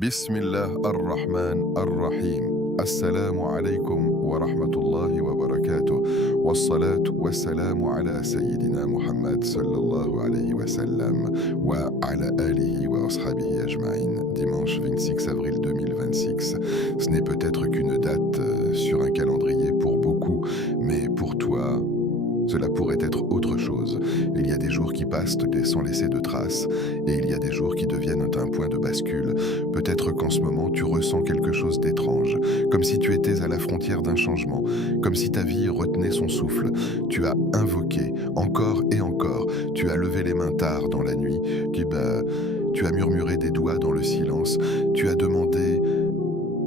Bismillah ar-Rahman ar-Rahim. Assalamu alaikum wa rahmatullahi wa barakatuh. Wassalatu wassalamu ala Sayyidina Muhammad sallallahu alayhi wa sallam wa ala alihi wa ashabihi ajma'in. Dimanche 26 avril 2026. Ce n'est peut-être qu'une date sur un calendrier pour beaucoup, mais pour toi, cela pourrait être autre chose. Il y a des jours qui passent sans laisser de traces, et il y a des jours qui deviennent un point de bascule. Peut-être qu'en ce moment, tu ressens quelque chose d'étrange, comme si tu étais à la frontière d'un changement, comme si ta vie retenait son souffle. Tu as invoqué, encore et encore, tu as levé les mains tard dans la nuit, tu as murmuré des doigts dans le silence, tu as demandé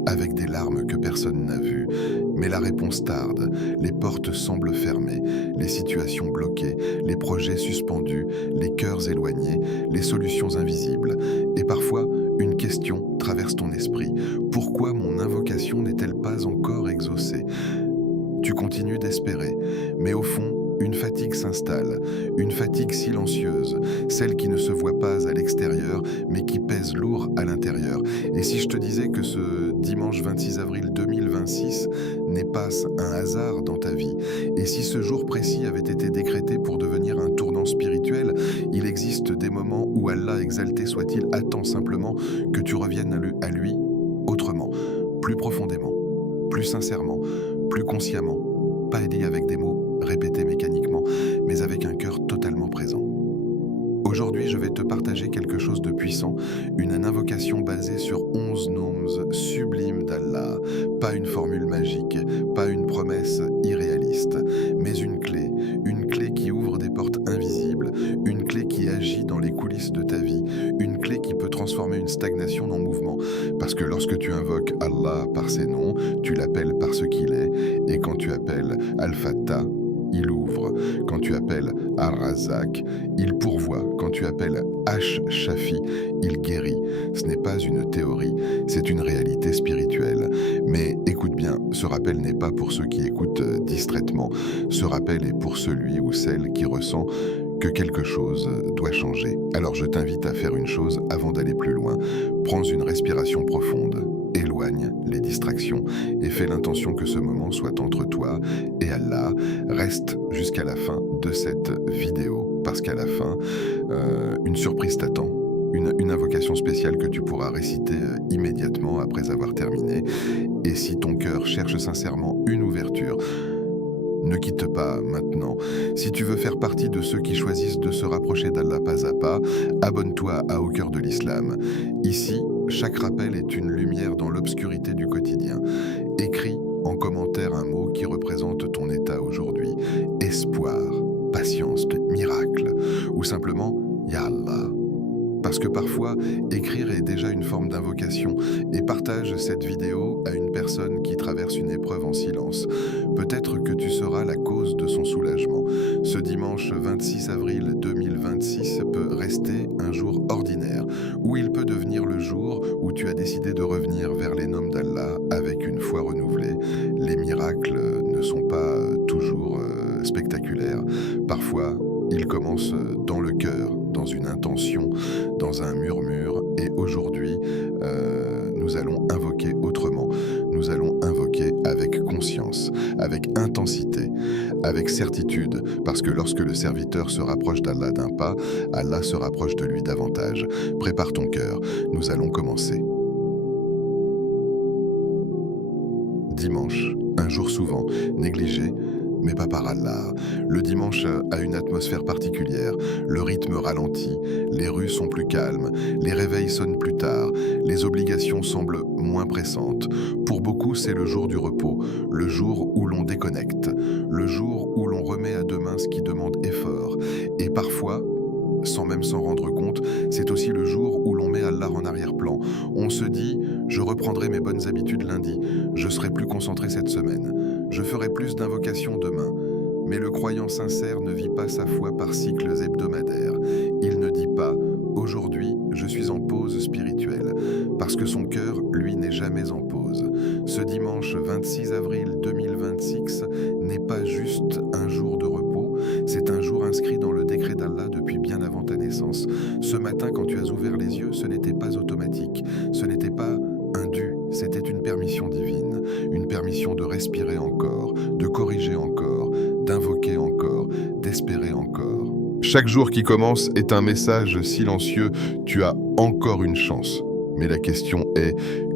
avec des larmes que personne n'a vues. Mais la réponse tarde, les portes semblent fermées, les situations bloquées, les projets suspendus, les cœurs éloignés, les solutions invisibles. Et parfois, une question traverse ton esprit. Pourquoi mon invocation n'est-elle pas encore exaucée ? Tu continues d'espérer, mais au fond, une fatigue s'installe, une fatigue silencieuse, celle qui ne se voit pas à l'extérieur, mais qui pèse lourd à l'intérieur. Et si je te disais que ce dimanche 26 avril 2026 n'est pas un hasard dans ta vie, et si ce jour précis avait été décrété pour devenir un tournant spirituel, il existe des moments où Allah exalté soit-il attend simplement que tu reviennes à lui autrement, plus profondément, plus sincèrement, plus consciemment, pas dit avec des mots répétés mécaniquement, mais avec un cœur totalement présent. Aujourd'hui, je vais te partager quelque chose de puissant, une invocation basée sur 11 noms sublimes d'Allah, pas une formule magique, pas une promesse irréaliste, mais une clé qui ouvre des portes invisibles, une clé qui agit dans les coulisses de ta vie, une clé qui peut transformer une stagnation en mouvement. Parce que lorsque tu invoques Allah par ses noms, tu l'appelles par ce qu'il est, et quand tu appelles Al-Fattah, il ouvre. Quand tu appelles Ar-Razak, il pourvoit. Quand tu appelles Ash-Shafi, il guérit. Ce n'est pas une théorie, c'est une réalité spirituelle. Mais écoute bien, ce rappel n'est pas pour ceux qui écoutent distraitement. Ce rappel est pour celui ou celle qui ressent que quelque chose doit changer. Alors je t'invite à faire une chose avant d'aller plus loin. Prends une respiration profonde. Éloigne les distractions et fais l'intention que ce moment soit entre toi et Allah. Reste jusqu'à la fin de cette vidéo parce qu'à la fin, une surprise t'attend. Une invocation spéciale que tu pourras réciter immédiatement après avoir terminé. Et si ton cœur cherche sincèrement une ouverture, ne quitte pas maintenant. Si tu veux faire partie de ceux qui choisissent de se rapprocher d'Allah pas à pas, abonne-toi à Au cœur de l'Islam. Ici, chaque rappel est une lumière dans l'obscurité du quotidien. Écris en commentaire un mot qui représente ton état aujourd'hui. Espoir, patience, miracle, ou simplement Ya Allah. Parce que parfois, écrire est déjà une forme d'invocation, et partage cette vidéo à une personne qui traverse une épreuve en silence. Peut-être que tu seras la cause de son soulagement. Ce dimanche 26 avril 2026 peut rester un jour ordinaire, ou il peut devenir le jour où tu as décidé de revenir vers les noms d'Allah avec une foi renouvelée. Les miracles ne sont pas toujours spectaculaires. Parfois, ils commencent dans le cœur, dans une intention, dans un murmure. Et aujourd'hui, nous allons invoquer autrement. Nous allons invoquer avec conscience, avec intensité, avec certitude. Parce que lorsque le serviteur se rapproche d'Allah d'un pas, Allah se rapproche de lui davantage. Prépare ton cœur. Nous allons commencer. Dimanche, un jour souvent négligé, mais pas par Allah. Le dimanche a une atmosphère particulière, le rythme ralentit, les rues sont plus calmes, les réveils sonnent plus tard, les obligations semblent moins pressantes. Pour beaucoup, c'est le jour du repos, le jour où l'on déconnecte, le jour où l'on remet à demain ce qui demande effort. Et parfois, sans même s'en rendre compte, c'est aussi le jour où l'on met Allah en arrière-plan. On se dit « je reprendrai mes bonnes habitudes lundi, je serai plus concentré cette semaine, je ferai plus d'invocations demain ». Mais le croyant sincère ne vit pas sa foi par cycles hebdomadaires. Il ne dit pas « aujourd'hui, je suis en pause spirituelle », parce que son cœur, lui, n'est jamais en pause. Ce dimanche 26 avril 2026 n'est pas juste un jour de repos, c'est un jour inscrit dans le décret d'Allah depuis bien avant ta naissance. Ce matin, quand tu as ouvert les yeux, ce n'était pas automatique, ce n'était pas permission de respirer encore, de corriger encore, d'invoquer encore, d'espérer encore. Chaque jour qui commence est un message silencieux, tu as encore une chance. Mais la question est,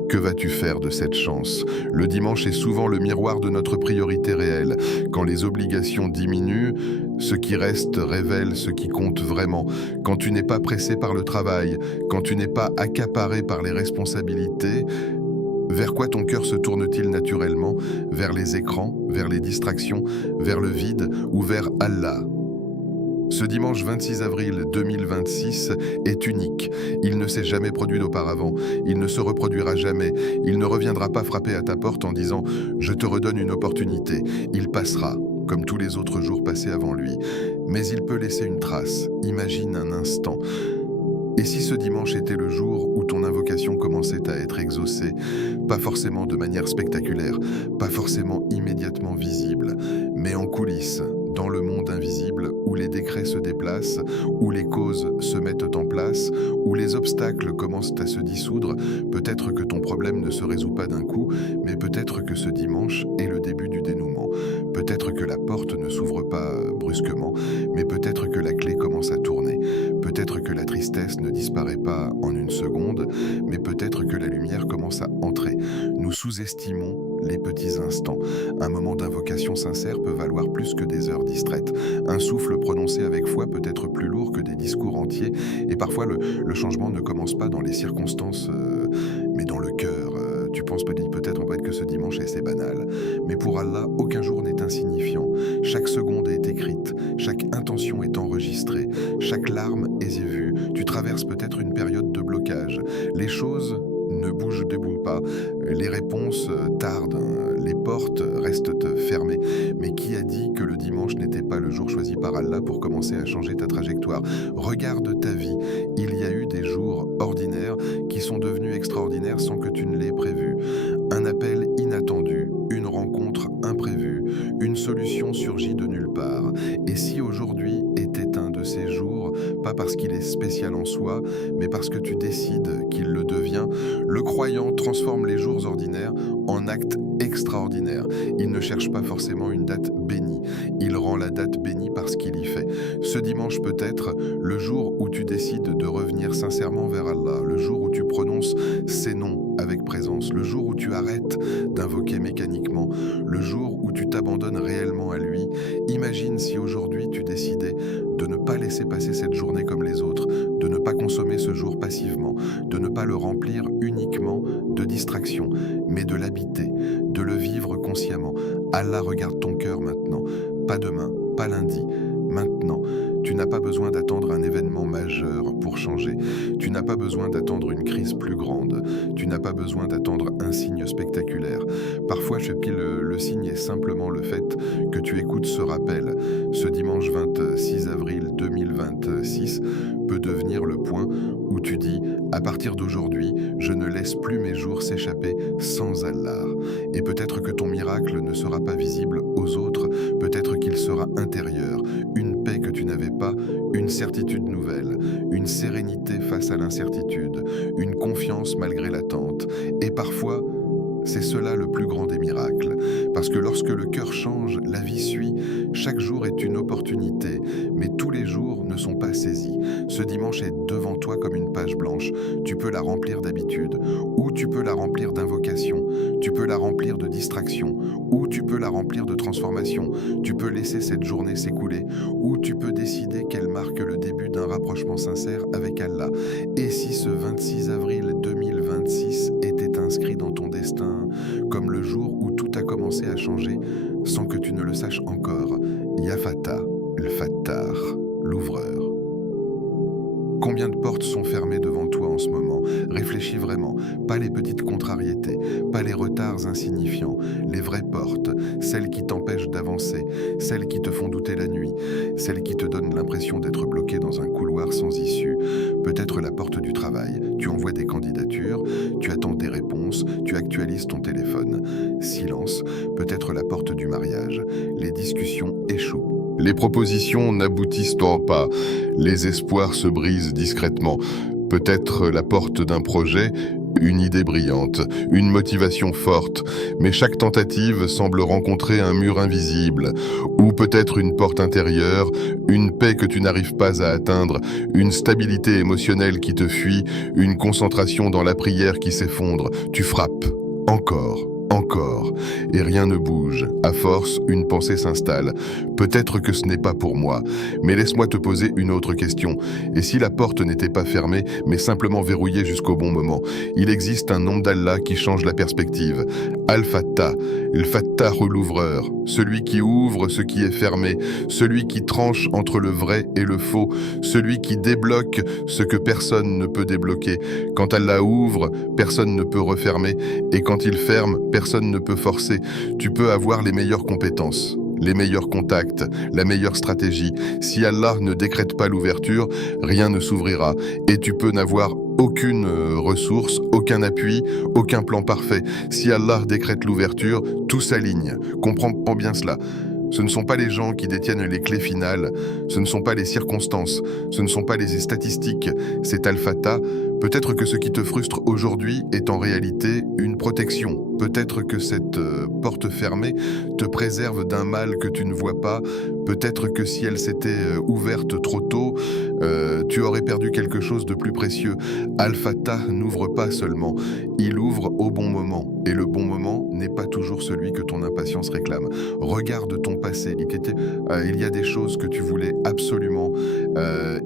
que vas-tu faire de cette chance? Le dimanche est souvent le miroir de notre priorité réelle. Quand les obligations diminuent, ce qui reste révèle ce qui compte vraiment. Quand tu n'es pas pressé par le travail, quand tu n'es pas accaparé par les responsabilités, vers quoi ton cœur se tourne-t-il naturellement? Vers les écrans, vers les distractions, vers le vide ou vers Allah? Ce dimanche 26 avril 2026 est unique. Il ne s'est jamais produit auparavant. Il ne se reproduira jamais. Il ne reviendra pas frapper à ta porte en disant « Je te redonne une opportunité ». Il passera, comme tous les autres jours passés avant lui. Mais il peut laisser une trace. Imagine un instant. Et si ce dimanche était le jour où ton invocation commençait à être exaucée, pas forcément de manière spectaculaire, pas forcément immédiatement visible, mais en coulisses, dans le monde invisible où les décrets se déplacent, où les causes se mettent en place, où les obstacles commencent à se dissoudre, peut-être que ton problème ne se résout pas d'un coup, mais peut-être que ce dimanche est le début du dénouement. Peut-être que la porte ne s'ouvre pas brusquement, mais peut-être que la clé commence à tourner. Peut-être que la tristesse ne disparaît pas en une seconde, mais peut-être que la lumière commence à entrer. Nous sous-estimons les petits instants. Un moment d'invocation sincère peut valoir plus que des heures distraites. Un souffle prononcé avec foi peut être plus lourd que des discours entiers. Et parfois, le changement ne commence pas dans les circonstances, mais dans le cœur. Tu penses peut-être en fait que ce dimanche est banal. Mais pour Allah, aucun jour n'est insignifiant. Chaque seconde est écrite. Chaque intention est enregistrée. Chaque larme est vue. Tu traverses peut-être une période de blocage. Les choses ne bougent pas, les réponses tardent, les portes restent fermées. Mais qui a dit que le dimanche n'était pas le jour choisi par Allah pour commencer à changer ta trajectoire? Regarde ta vie, il y a eu des jours ordinaires qui sont devenus extraordinaires sans que tu ne l'aies prévu. Un appel inattendu, une rencontre imprévue, une solution surgit de nulle part. Et si aujourd'hui était un de ces jours, pas parce qu'il est spécial en soi, mais parce que tu décides qu'il le devient, le croyant transforme les jours ordinaires en actes extraordinaires. Il ne cherche pas forcément une date bénie. Il rend la date bénie parce qu'il y fait. Ce dimanche peut être le jour où tu décides de revenir sincèrement vers Allah, le jour où tu prononces ses noms avec présence, le jour où tu arrêtes d'invoquer mécaniquement, le jour où tu t'abandonnes réellement à lui. Imagine si aujourd'hui tu décidais de ne pas laisser passer cette journée comme les autres, de ne pas consommer ce jour passivement, de ne pas le remplir uniquement de distractions, mais de l'habiter, de le vivre consciemment. Allah regarde ton cœur maintenant, pas demain, pas lundi, maintenant. Tu n'as pas besoin d'attendre un événement majeur pour changer. Tu n'as pas besoin d'attendre une crise plus grande. Tu n'as pas besoin d'attendre un signe spectaculaire. Parfois, le signe est simplement le fait que tu écoutes ce rappel. Ce dimanche 26 avril 2026 peut devenir le point où tu dis « À partir d'aujourd'hui, je ne laisse plus mes jours s'échapper sans Allah ». Et peut-être que ton miracle ne sera pas visible aux autres, peut-être qu'il sera intérieur, une paix que tu n'avais pas, une certitude nouvelle, une sérénité face à l'incertitude, une confiance malgré l'attente. Et parfois, c'est cela le plus grand des miracles. Parce que lorsque le cœur change, la vie suit. Chaque jour est une opportunité, mais tous les jours ne sont pas saisis. Ce dimanche est devant toi comme une page blanche. Tu peux la remplir d'habitude, ou tu peux la remplir d'invocation. Tu peux la remplir de distraction, ou tu peux la remplir de transformation. Tu peux laisser cette journée s'écouler, ou tu peux décider qu'elle marque le début d'un rapprochement sincère avec Allah. Et si ce 26 avril 2026 était inscrit dans ton destin comme le jour où tout a commencé à changer sans que tu ne le saches encore? Ya Fatah, le Fattar, l'ouvreur. Combien de portes sont fermées devant toi en ce moment? Réfléchis vraiment, pas les petites contrariétés, pas les retards insignifiants, les vraies portes, celles qui t'empêchent d'avancer, celles qui te font douter la nuit, celles qui te donnent l'impression d'être bloqué dans un couloir sans issue. Peut-être la porte du travail, tu envoies des candidatures, tu attends des réponses, tu actualises ton téléphone. Silence, peut-être la porte du mariage, les discussions échouent. Les propositions n'aboutissent pas, les espoirs se brisent discrètement. Peut-être la porte d'un projet, une idée brillante, une motivation forte, mais chaque tentative semble rencontrer un mur invisible, ou peut-être une porte intérieure, une paix que tu n'arrives pas à atteindre, une stabilité émotionnelle qui te fuit, une concentration dans la prière qui s'effondre. Tu frappes, encore. Encore, et rien ne bouge. À force, une pensée s'installe. Peut-être que ce n'est pas pour moi, mais laisse-moi te poser une autre question. Et si la porte n'était pas fermée, mais simplement verrouillée jusqu'au bon moment? Il existe un nom d'Allah qui change la perspective. Al-Fattah, le Fattah l'ouvreur, celui qui ouvre ce qui est fermé, celui qui tranche entre le vrai et le faux, celui qui débloque ce que personne ne peut débloquer. Quand Allah ouvre, personne ne peut refermer, et quand il ferme, personne ne peut forcer. Tu peux avoir les meilleures compétences, les meilleurs contacts, la meilleure stratégie. Si Allah ne décrète pas l'ouverture, rien ne s'ouvrira. Et tu peux n'avoir aucune ressource, aucun appui, aucun plan parfait. Si Allah décrète l'ouverture, tout s'aligne. Comprends bien cela. Ce ne sont pas les gens qui détiennent les clés finales, ce ne sont pas les circonstances, ce ne sont pas les statistiques, c'est Al-Fattah. Peut-être que ce qui te frustre aujourd'hui est en réalité une protection. Peut-être que cette porte fermée te préserve d'un mal que tu ne vois pas. Peut-être que si elle s'était ouverte trop tôt, tu aurais perdu quelque chose de plus précieux. Al-Fattah n'ouvre pas seulement, il ouvre au bon moment. Et le bon moment n'est pas toujours celui que ton impatience réclame. Regarde ton passé. Il y a des choses que tu voulais absolument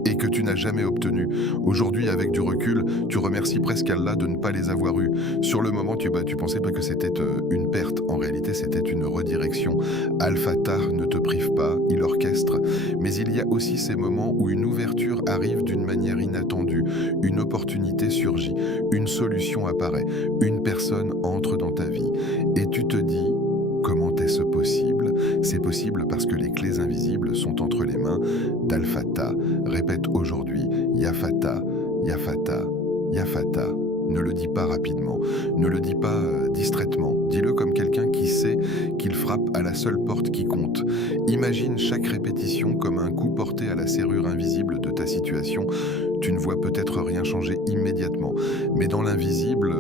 et que tu n'as jamais obtenues. Aujourd'hui, avec du recul, tu remercies presque Allah de ne pas les avoir eues. Sur le moment, tu pensais pas que c'était une perte. En réalité, c'était une redirection. Al-Fattah ne te prive pas, il orchestre. Mais il y a aussi ces moments où une ouverture arrive d'une manière inattendue. Une opportunité surgit, une solution apparaît, une personne entre dans ta vie. Et tu te dis, comment est-ce possible? C'est possible parce que les clés invisibles sont entre les mains d'Al-Fattah. Répète aujourd'hui, Ya Fattah, Ya Fattah, Ya Fattah. Ne le dis pas rapidement, ne le dis pas distraitement. Dis-le comme quelqu'un qui sait qu'il frappe à la seule porte qui compte. Imagine chaque répétition comme un coup porté à la serrure invisible de ta situation. Tu ne vois peut-être rien changer immédiatement, mais dans l'invisible,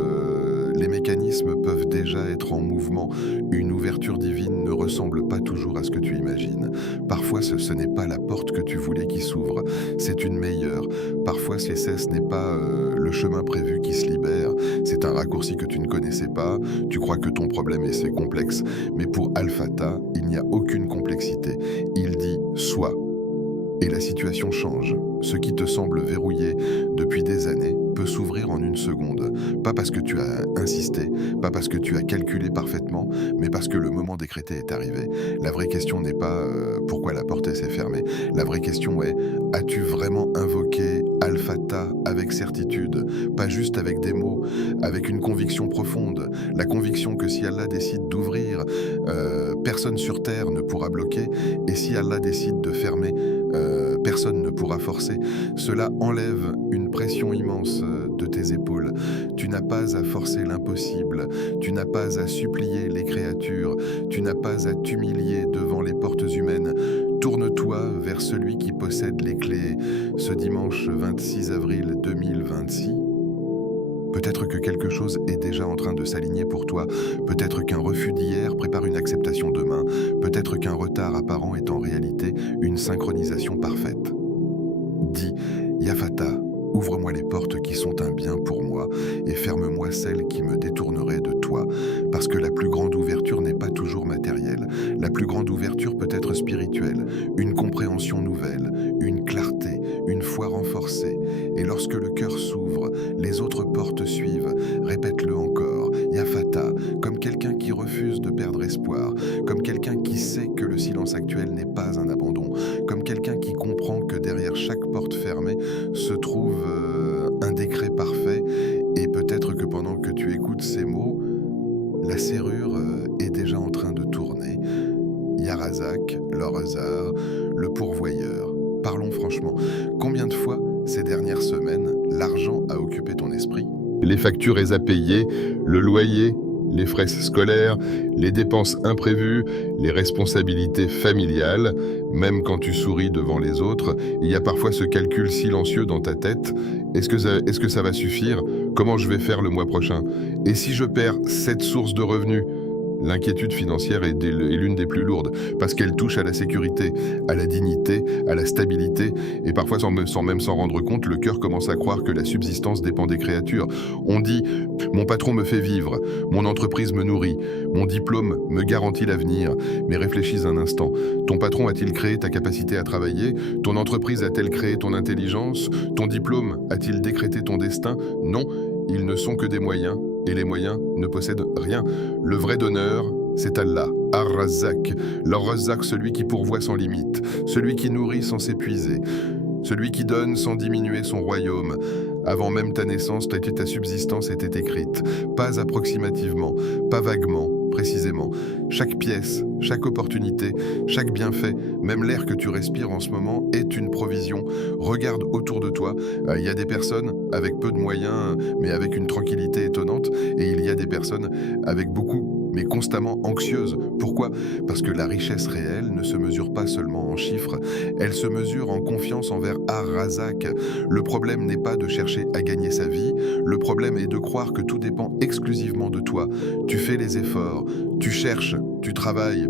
les mécanismes peuvent déjà être en mouvement. Une ouverture divine ne ressemble pas toujours à ce que tu imagines. Parfois, ce n'est pas la porte que tu voulais qui s'ouvre, c'est une meilleure. Parfois, ce n'est pas le chemin prévu qui se libère, c'est un raccourci que tu ne connaissais pas. Tu crois que ton problème est assez complexe, mais pour Al-Fattah, il n'y a aucune complexité. Il dit « sois ». Et la situation change. Ce qui te semble verrouillé depuis des années peut s'ouvrir en une seconde. Pas parce que tu as insisté, pas parce que tu as calculé parfaitement, mais parce que le moment décrété est arrivé. La vraie question n'est pas pourquoi la porte s'est fermée. La vraie question est, as-tu vraiment invoqué Al-Fattah avec certitude, pas juste avec des mots, avec une conviction profonde, la conviction que si Allah décide d'ouvrir, personne sur terre ne pourra bloquer, et si Allah décide de fermer, personne ne pourra forcer. Cela enlève une pression immense de tes épaules. Tu n'as pas à forcer l'impossible, tu n'as pas à supplier les créatures, tu n'as pas à t'humilier devant les portes humaines. Tourne-toi vers celui qui possède les clés. Ce dimanche 26 avril 2026, peut-être que quelque chose est déjà en train de s'aligner pour toi. Peut-être qu'un refus d'hier prépare une acceptation demain. Peut-être qu'un retard apparent est en réalité une synchronisation parfaite. Dis, Ya Fattah, ouvre-moi les portes qui sont un bien pour moi et ferme-moi celles qui me détourneraient de toi. Parce que la plus grande ouverture n'est pas toujours matérielle. La plus grande ouverture peut être spirituelle, une compréhension nouvelle, une clarté, une foi renforcée. Et lorsque le cœur s'ouvre, les autres portes suivent. Répète-le encore, Ya Fattah, comme quelqu'un qui refuse de perdre espoir, comme quelqu'un qui sait que le silence actuel n'est pas un abandon, comme quelqu'un qui comprend que derrière chaque porte fermée se trouve un décret parfait. Et peut-être que pendant que tu écoutes ces mots, la serrure est déjà en train de tourner. Ya Razak, le Razak, le pourvoyeur. Parlons franchement, combien de fois ces dernières semaines, l'argent a occupé ton esprit? Les factures à payer, le loyer, les frais scolaires, les dépenses imprévues, les responsabilités familiales. Même quand tu souris devant les autres, il y a parfois ce calcul silencieux dans ta tête. Est-ce que ça va suffire? Comment je vais faire le mois prochain? Et si je perds cette source de revenus? L'inquiétude financière est l'une des plus lourdes, parce qu'elle touche à la sécurité, à la dignité, à la stabilité, et parfois sans même s'en rendre compte, le cœur commence à croire que la subsistance dépend des créatures. On dit « mon patron me fait vivre, mon entreprise me nourrit, mon diplôme me garantit l'avenir ». Mais réfléchis un instant, ton patron a-t-il créé ta capacité à travailler? Ton entreprise a-t-elle créé ton intelligence? Ton diplôme a-t-il décrété ton destin? Non, ils ne sont que des moyens. Et les moyens ne possèdent rien. Le vrai donneur, c'est Allah, Ar-Razzaq, l'Ar-Razzaq, celui qui pourvoit sans limite, celui qui nourrit sans s'épuiser, celui qui donne sans diminuer son royaume. Avant même ta naissance, ta subsistance était écrite, pas approximativement, pas vaguement, précisément. Chaque pièce, chaque opportunité, chaque bienfait, même l'air que tu respires en ce moment est une provision. Regarde autour de toi, il y a des personnes avec peu de moyens, mais avec une tranquillité étonnante, et il y a des personnes avec beaucoup, mais constamment anxieuses. Pourquoi? Parce que la richesse réelle ne se mesure pas seulement en chiffres, elle se mesure en confiance envers Ar-Razzaq. Le problème n'est pas de chercher à gagner sa vie, le problème est de croire que tout dépend exclusivement de toi. Tu fais les efforts, tu cherches, tu travailles,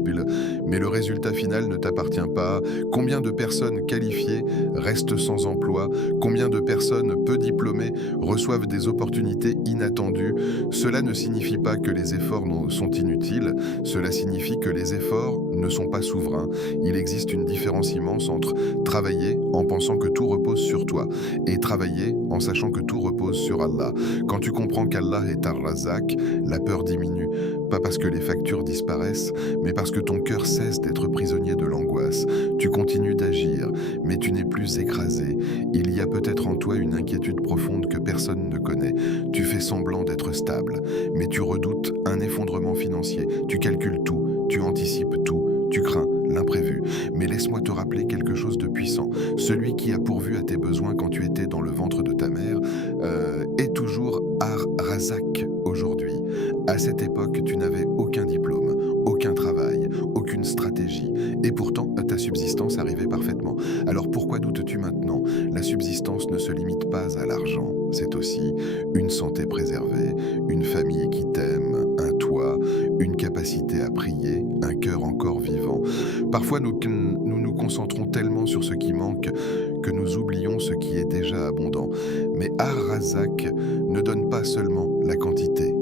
mais le résultat final ne t'appartient pas. Combien de personnes qualifiées restent sans emploi? Combien de personnes peu diplômées reçoivent des opportunités inattendues? Cela ne signifie pas que les efforts sont inutiles, cela signifie que les efforts ne sont pas souverains. Il existe une différence immense entre travailler en pensant que tout repose sur toi et travailler en sachant que tout repose sur Allah. Quand tu comprends qu'Allah est Ar-Razzaq, la peur diminue, pas parce que les factures disparaissent, mais parce que ton cœur cesse d'être prisonnier de l'angoisse. Tu continues d'agir, mais tu n'es plus écrasé. Il y a peut-être en toi une inquiétude profonde que personne ne connaît. Tu fais semblant d'être stable, mais tu redoutes un effondrement financier. Tu calcules tout, tu anticipes tout, tu crains l'imprévu. Mais laisse-moi te rappeler quelque chose de puissant. Celui qui a pourvu à tes besoins quand tu étais dans le ventre de ta mère est toujours Ar-Razzaq aujourd'hui. À cette époque, tu n'avais aucun diplôme, aucun travail, aucune stratégie. Et pourtant, ta subsistance arrivait parfaitement. Alors pourquoi doutes-tu maintenant? La subsistance ne se limite pas à l'argent. C'est aussi une santé préservée, une famille qui t'aime, un toit, une capacité à prier, un cœur encore vivant. Parfois, nous nous concentrons tellement sur ce qui manque que nous oublions ce qui est déjà abondant. Mais Ar-Razzaq ne donne pas seulement la quantité,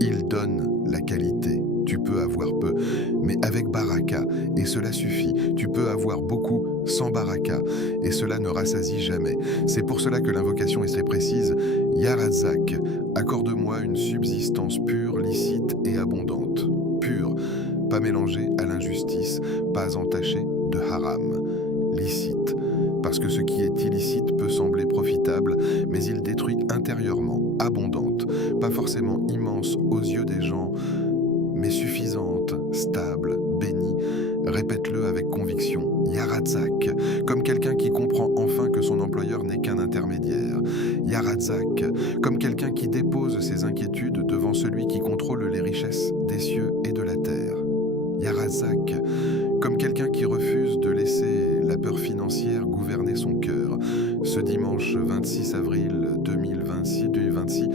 il donne la qualité. Tu peux avoir peu, mais avec baraka, et cela suffit. Tu peux avoir beaucoup sans baraka, et cela ne rassasie jamais. C'est pour cela que l'invocation est très précise. Ya Razzaq, accorde-moi une subsistance pure, licite et abondante. Pure, pas mélangée à l'injustice, pas entachée de haram. Licite, parce que ce qui est illicite peut sembler profitable, mais il détruit intérieurement. Abondante, pas forcément immense aux yeux des gens, mais suffisante, stable, bénie. Répète-le avec conviction. Ya Razzaq, comme quelqu'un qui comprend enfin que son employeur n'est qu'un intermédiaire. Ya Razzaq, comme quelqu'un qui dépose ses inquiétudes devant celui qui contrôle les richesses des cieux et de la terre. Ya Razzaq, comme quelqu'un qui refuse de laisser la peur financière gouverner son cœur. Ce dimanche 26 avril 2026,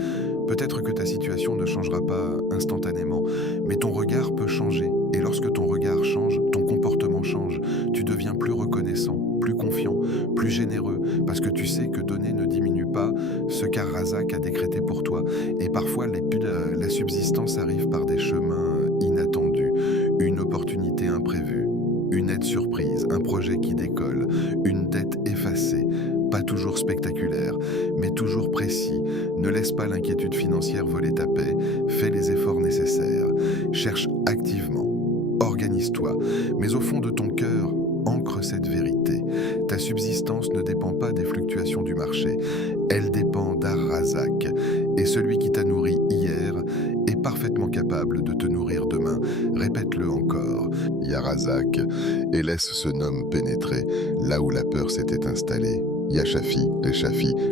peut-être que ta situation ne changera pas instantanément, mais ton regard peut changer. Et lorsque ton regard change, ton comportement change. Tu deviens plus reconnaissant, plus confiant, plus généreux, parce que tu sais que donner ne diminue pas ce qu'Ar-Razzaq a décrété pour toi. Et parfois, la subsistance arrive par des chemins inattendus, une opportunité imprévue, une aide surprise, un projet qui décolle, une dette effacée. Pas toujours spectaculaire, mais toujours précis. Ne laisse pas l'inquiétude financière voler ta paix. Fais les efforts nécessaires. Cherche activement. Organise-toi. Mais au fond de ton cœur, ancre cette vérité. Ta subsistance ne dépend pas des fluctuations du marché. Elle dépend d'Ar-Razzaq. Et celui qui t'a nourri hier est parfaitement capable de te nourrir demain. Répète-le encore. Ya Razzaq, et laisse ce nom pénétrer là où la peur s'était installée. Ya Shafi,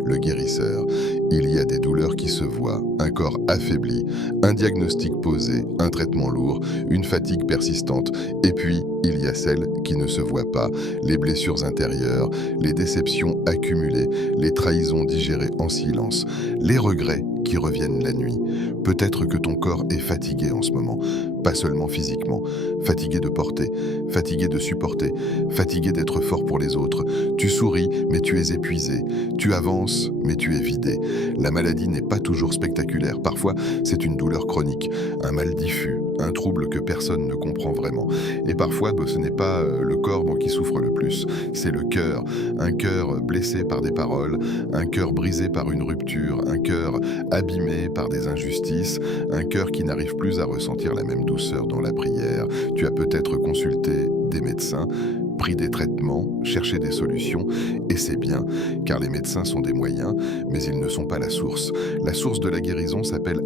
le guérisseur. Il y a des douleurs qui se voient, un corps affaibli, un diagnostic posé, un traitement lourd, une fatigue persistante. Et puis, il y a celles qui ne se voient pas, les blessures intérieures, les déceptions accumulées, les trahisons digérées en silence, les regrets qui reviennent la nuit. Peut-être que ton corps est fatigué en ce moment, pas seulement physiquement, fatigué de porter, fatigué de supporter, fatigué d'être fort pour les autres. Tu souris, mais tu es épuisé. Tu avances, mais tu es vidé. La maladie n'est pas toujours spectaculaire. Parfois, c'est une douleur chronique, un mal diffus, un trouble que personne ne comprend vraiment. Et parfois, ce n'est pas le corps qui souffre le plus, c'est le cœur. Un cœur blessé par des paroles, un cœur brisé par une rupture, un cœur abîmé par des injustices, un cœur qui n'arrive plus à ressentir la même douceur dans la prière. Tu as peut-être consulté des médecins, pris des traitements, cherché des solutions, et c'est bien, car les médecins sont des moyens, mais ils ne sont pas la source. La source de la guérison s'appelle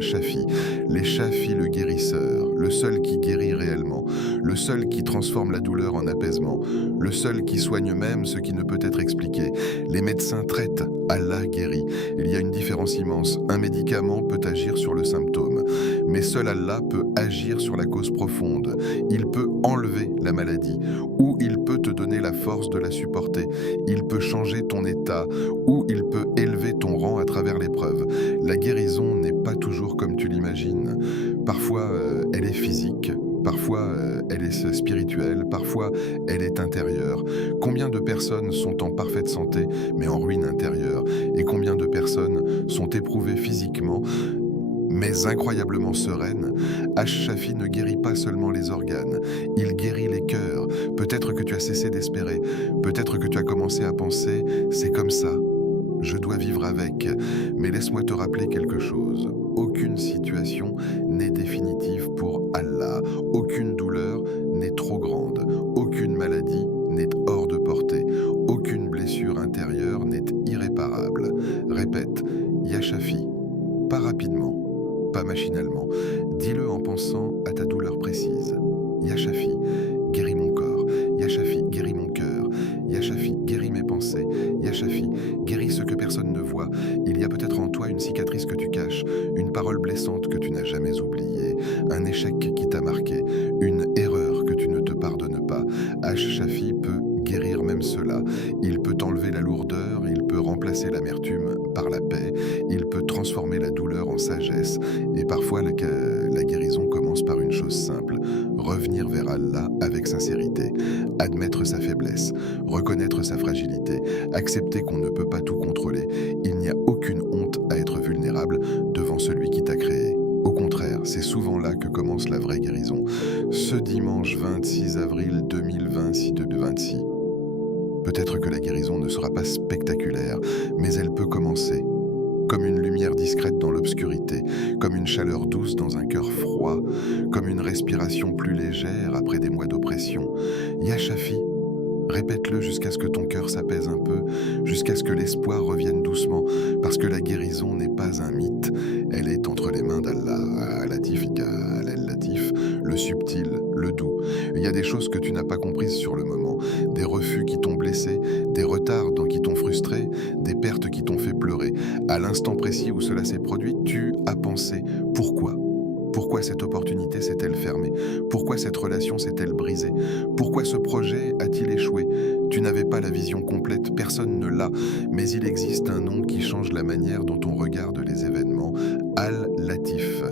Shafi. Les Shafi, le guérisseur, le seul qui guérit réellement, le seul qui transforme la douleur en apaisement, le seul qui soigne même ce qui ne peut être expliqué. Les médecins traitent, Allah guérit. Il y a une différence immense. Un médicament peut agir sur le symptôme, mais seul Allah peut agir sur la cause profonde. Il peut enlever la maladie, ou il peut te donner la force de la supporter. Il peut changer ton état, ou il peut élever ton rang à travers l'épreuve. La guérison n'est pas toujours comme tu l'imagines. Parfois, elle est physique. Parfois, elle est spirituelle, parfois, elle est intérieure. Combien de personnes sont en parfaite santé, mais en ruine intérieure? Et combien de personnes sont éprouvées physiquement, mais incroyablement sereines? Shafi ne guérit pas seulement les organes, il guérit les cœurs. Peut-être que tu as cessé d'espérer, peut-être que tu as commencé à penser « c'est comme ça, je dois vivre avec ». Mais laisse-moi te rappeler quelque chose. Aucune situation n'est définitive pour Allah. Aucune douleur n'est trop grande. Aucune maladie n'est hors de portée. Aucune blessure intérieure n'est irréparable. Répète, Ya Shafi, pas rapidement, pas machinalement. Dis-le en pensant à ta douleur précise. Ya Shafi, guéris mon corps. Ya Shafi, guéris mon cœur. Ya Shafi, guéris mes pensées. Ya Shafi, guéris ce que personne ne voit. Il y a peut-être en toi une cicatrice que tu caches, une parole blessante que tu n'as jamais oubliée, un échec qui t'a marqué, une erreur que tu ne te pardonnes pas. Shafi peut guérir même cela. Il peut enlever la lourdeur, il peut remplacer l'amertume par la paix, il peut transformer la douleur en sagesse. Et parfois, la guérison commence par une chose simple: revenir vers Allah avec sincérité, admettre sa faiblesse, reconnaître sa fragilité, accepter qu'on ne peut pas tout contrôler. Il n'y a aucune honte à être vulnérable devant celui qui t'a créé. Au contraire, c'est souvent là que commence la vraie guérison. Ce dimanche 26 avril 2026, peut-être que la guérison ne sera pas spectaculaire, mais elle peut commencer. Comme une lumière discrète dans l'obscurité, comme une chaleur douce dans un cœur froid, comme une respiration plus légère après des mois d'oppression. Ya Shafi, répète-le jusqu'à ce que ton cœur s'apaise un peu, jusqu'à ce que l'espoir revienne doucement, parce que la guérison n'est pas un mythe, elle est entre les mains d'Allah. Al-Latif, Al-Latif, le subtil, le doux. Il y a des choses que tu n'as pas comprises sur le moment, des refus qui t'ont blessé, des retards qui t'ont frustré, des pertes qui t'ont fait pleurer. À l'instant précis où cela s'est produit, tu as pensé « pourquoi ?» Pourquoi cette opportunité s'est-elle fermée? Pourquoi cette relation s'est-elle brisée? Pourquoi ce projet a-t-il échoué? Tu n'avais pas la vision complète, personne ne l'a, mais il existe un nom qui change la manière dont on regarde les événements. Al-Latif.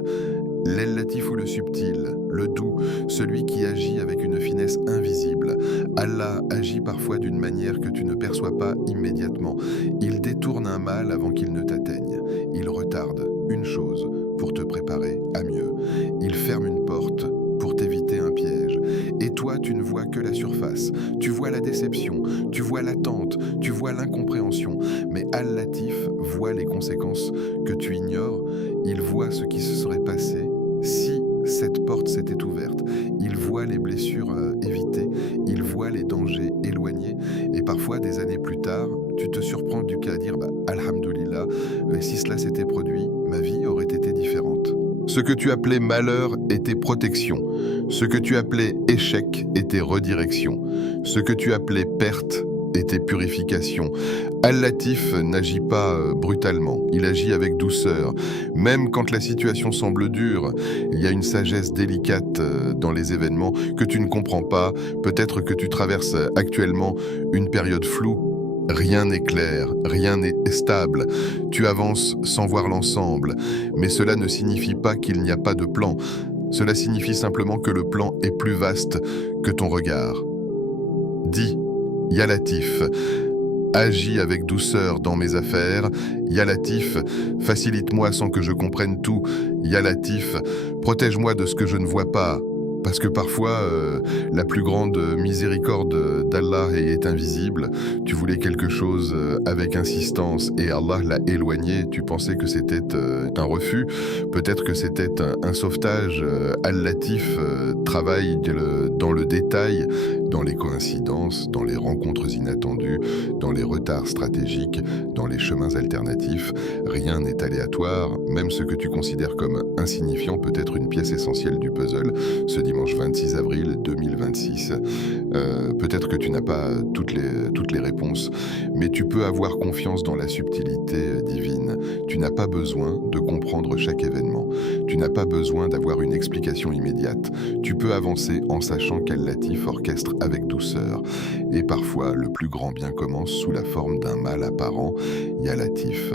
L'El-Latif ou le subtil, le doux, celui qui agit avec une finesse invisible. Allah agit parfois d'une manière que tu ne perçois pas immédiatement. Il détourne un mal avant qu'il ne t'atteigne. Il retarde une chose pour te préparer à mieux. Il ferme une porte pour t'éviter un piège. Et toi, tu ne vois que la surface. Tu vois la déception, tu vois l'attente, tu vois l'incompréhension. Mais Al-Latif voit les conséquences que tu ignores. Il voit ce qui se serait passé si cette porte s'était ouverte. Il voit les blessures évitées, il voit les dangers éloignés. Et parfois, des années plus tard, tu te surprends du cas à dire « Alhamdulillah, si cela s'était produit, ma vie aurait été différente ». Ce que tu appelais malheur était protection. Ce que tu appelais échec était redirection. Ce que tu appelais perte et tes purifications. Al-Latif n'agit pas brutalement, il agit avec douceur. Même quand la situation semble dure, il y a une sagesse délicate dans les événements que tu ne comprends pas. Peut-être que tu traverses actuellement une période floue. Rien n'est clair, rien n'est stable. Tu avances sans voir l'ensemble, mais cela ne signifie pas qu'il n'y a pas de plan. Cela signifie simplement que le plan est plus vaste que ton regard. Dis, Ya Latif, agis avec douceur dans mes affaires. Ya Latif, facilite-moi sans que je comprenne tout. Ya Latif, protège-moi de ce que je ne vois pas. Parce que parfois, la plus grande miséricorde d'Allah est invisible. Tu voulais quelque chose avec insistance et Allah l'a éloigné. Tu pensais que c'était un refus. Peut-être que c'était un sauvetage. Al-Latif travaille dans le détail, dans les coïncidences, dans les rencontres inattendues, dans les retards stratégiques, dans les chemins alternatifs. Rien n'est aléatoire. Même ce que tu considères comme insignifiant peut être une pièce essentielle du puzzle. Ce dimanche 26 avril 2026. Peut-être que tu n'as pas toutes les réponses, mais tu peux avoir confiance dans la subtilité divine. Tu n'as pas besoin de comprendre chaque événement. Tu n'as pas besoin d'avoir une explication immédiate. Tu peux avancer en sachant qu'Al-Latif orchestre avec douceur. Et parfois, le plus grand bien commence sous la forme d'un mal apparent. Ya Latif,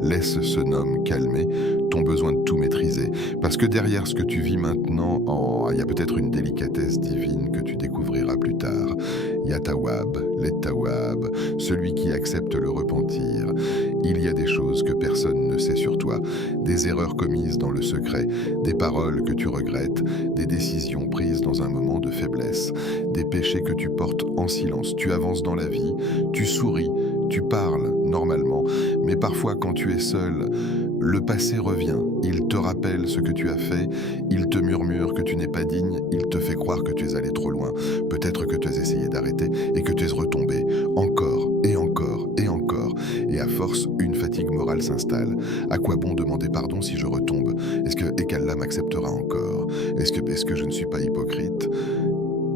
laisse ce homme calmer ton besoin de tout maîtriser. Parce que derrière ce que tu vis maintenant, il y a peut-être une délicatesse divine que tu découvriras plus tard. Ya Tawwab, les Tawwab, celui qui accepte le repentir. Il y a des choses que personne ne sait sur toi, des erreurs commises dans le secret, des paroles que tu regrettes, des décisions prises dans un moment de faiblesse, des péchés que tu portes en silence. Tu avances dans la vie, tu souris, tu parles normalement, mais parfois quand tu es seul, le passé revient, il te rappelle ce que tu as fait, il te murmure que tu n'es pas digne, il te fait croire que tu es allé trop loin, peut-être que tu as essayé d'arrêter et que tu es retombé, encore et encore et encore, et à force, une fatigue morale s'installe. À quoi bon demander pardon si je retombe? Et qu'Allah m'acceptera encore? Est-ce que je ne suis pas hypocrite?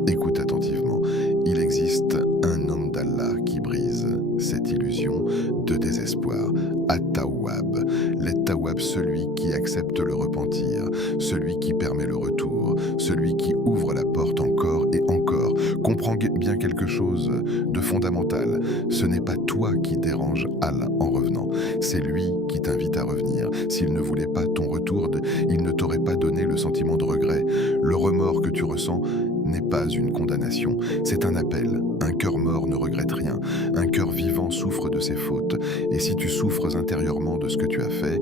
Écoute attentivement, il existe un homme d'Allah qui brise cette illusion de désespoir. At-Tawwab, l'At-Tawwab, celui qui accepte le repentir, celui qui permet le retour, celui qui ouvre la porte encore et encore. Comprends bien quelque chose de fondamental, ce n'est pas toi qui dérange Allah en revenant, c'est lui qui t'invite à revenir. S'il ne voulait pas ton retour, il ne t'aurait pas donné le sentiment de regret. Le remords que tu ressens n'est pas une condamnation, c'est un appel. Un cœur mort ne regrette rien, un cœur vivant souffre de ses fautes. Et si tu souffres intérieurement de ce que tu as fait,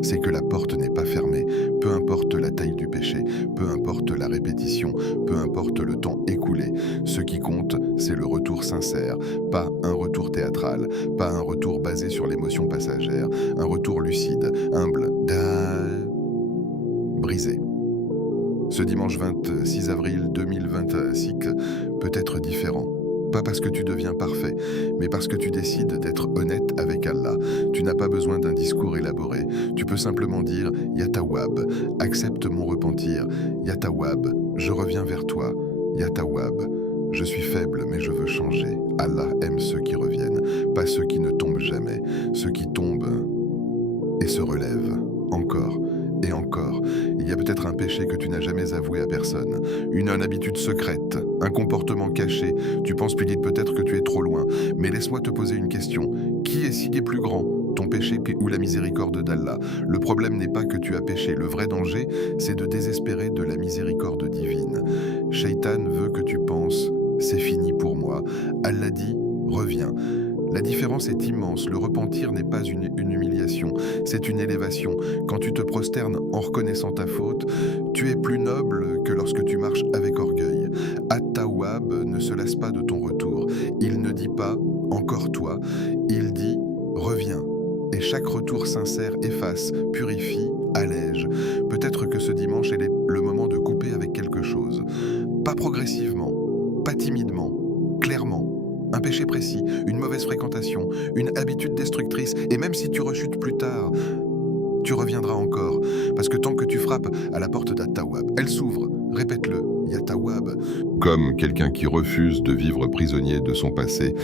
c'est que la porte n'est pas fermée. Peu importe la taille du péché, peu importe la répétition, peu importe le temps écoulé. Ce qui compte, c'est le retour sincère, pas un retour théâtral, pas un retour basé sur l'émotion passagère, un retour lucide, humble, brisé. Ce dimanche 26 avril 2026 peut être différent. Pas parce que tu deviens parfait, mais parce que tu décides d'être honnête avec Allah. Tu n'as pas besoin d'un discours élaboré. Tu peux simplement dire « Ya Tawwab, accepte mon repentir. Ya Tawwab, je reviens vers toi. Ya Tawwab, je suis faible mais je veux changer. Allah aime ceux qui reviennent, pas ceux qui ne tombent jamais. Ceux qui tombent et se relèvent. Encore. Et encore, il y a peut-être un péché que tu n'as jamais avoué à personne, une habitude secrète, un comportement caché. Tu penses peut-être que tu es trop loin, mais laisse-moi te poser une question. Qui est plus grand, ton péché ou la miséricorde d'Allah? Le problème n'est pas que tu as péché, le vrai danger, c'est de désespérer de la miséricorde divine. Shaitan veut que tu penses « c'est fini pour moi ». Allah dit « reviens ». La différence est immense. Le repentir n'est pas une humiliation, c'est une élévation. Quand tu te prosternes en reconnaissant ta faute, tu es plus noble que lorsque tu marches avec orgueil. At-Tawwab ne se lasse pas de ton retour. Il ne dit pas « encore toi », il dit « reviens ». Et chaque retour sincère efface, purifie, allège. Peut-être que ce dimanche est le moment de couper avec quelque chose. Pas progressivement, pas timidement, clairement. Un péché précis, une mauvaise fréquentation, une habitude destructrice, et même si tu rechutes plus tard, tu reviendras encore, parce que tant que tu frappes à la porte d'At-Tawwab, elle s'ouvre, répète-le, Ya Tawwab, comme quelqu'un qui refuse de vivre prisonnier de son passé,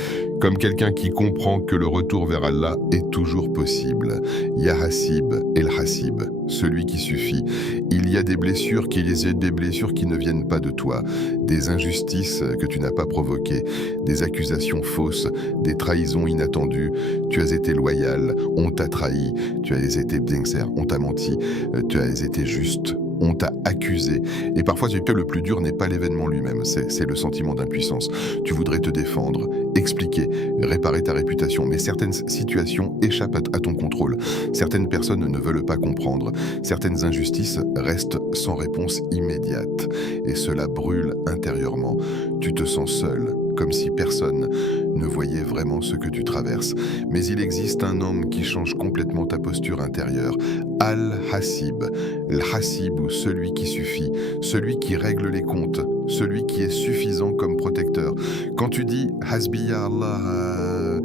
comme quelqu'un qui comprend que le retour vers Allah est toujours possible. Ya Hasib El Hasib, celui qui suffit. Il y a des blessures qui ne viennent pas de toi, des injustices que tu n'as pas provoquées, des accusations fausses, des trahisons inattendues. Tu as été loyal, on t'a trahi, tu as été sincère, on t'a menti, tu as été juste. On t'a accusé. Et parfois, le plus dur n'est pas l'événement lui-même, c'est le sentiment d'impuissance. Tu voudrais te défendre, expliquer, réparer ta réputation, mais certaines situations échappent à ton contrôle. Certaines personnes ne veulent pas comprendre. Certaines injustices restent sans réponse immédiate. Et cela brûle intérieurement. Tu te sens seul, comme si personne ne voyait vraiment ce que tu traverses. Mais il existe un homme qui change complètement ta posture intérieure. Al-Hasib, Al-Hasib ou celui qui suffit, celui qui règle les comptes, celui qui est suffisant comme protecteur. Quand tu dis « Hasbiya Allah »,